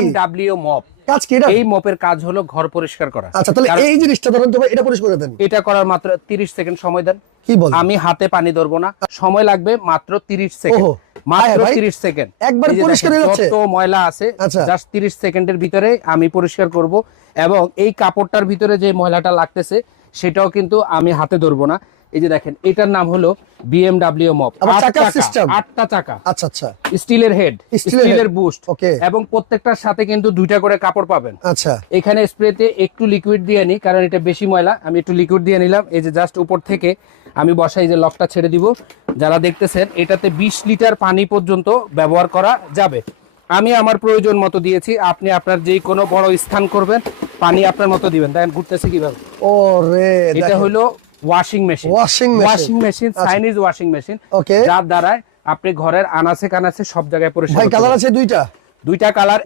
BMW mop কাজ কি এটা? এই মপের কাজ হলো ঘর পরিষ্কার করা। আচ্ছা তাহলে এই জিনিসটা ধরুন তো ভাই এটা পরিষ্কার দেন। এটা করার মাত্র 30 সেকেন্ড সময় দেন। কি বল আমি হাতে পানি ধরবো না। সময় লাগবে মাত্র 30 সেকেন্ড। মাত্র 30 সেকেন্ড। একবার পরিষ্কার হয়ে যাচ্ছে? যত ময়লা আছে আচ্ছা। জাস্ট 30 সেকেন্ডের ভিতরে আমি পরিষ্কার করব। এবং এই কাপড়টার ভিতরে যে ময়লাটা লাগতেছে সেটাও কিন্তু আমি হাতে ধরবো না। এই যে দেখেন এটার নাম হলো বিএমডব্লিউ মপ আটটা চাকা আচ্ছা আচ্ছা। স্টিলের হেড স্টিলের বুস্ট okay. এবং প্রত্যেকটার সাথে কিন্তু দুইটা করে কাপড় পাবেন। আচ্ছা। এখানে স্প্রেতে একটু লিকুইড দিয়ে নিই কারণ এটা বেশি ময়লা। আমি একটু লিকুইড দিয়ে নিলাম। এই যে জাস্ট উপর থেকে আমি বসাই যে লকটা ছেড়ে দিব। যারা দেখতেছেন এটাতে বিশ লিটার পানি পর্যন্ত ব্যবহার করা যাবে। আমি আমার প্রয়োজন মতো দিয়েছি আপনি আপনার যে কোনো বড় স্থান করবেন পানি আপনার মতো দিবেন। দেখেন ঘুরতেছে কীভাবে। ও রে এটা হলো washing machine washing. Washing machine. Chinese washing machine okay যার দ্বারা আপনি ঘরের আনাচে কানাচে সব জায়গায় ভাই পরিষ্কার কালার আছে দুইটা? দুইটা কালার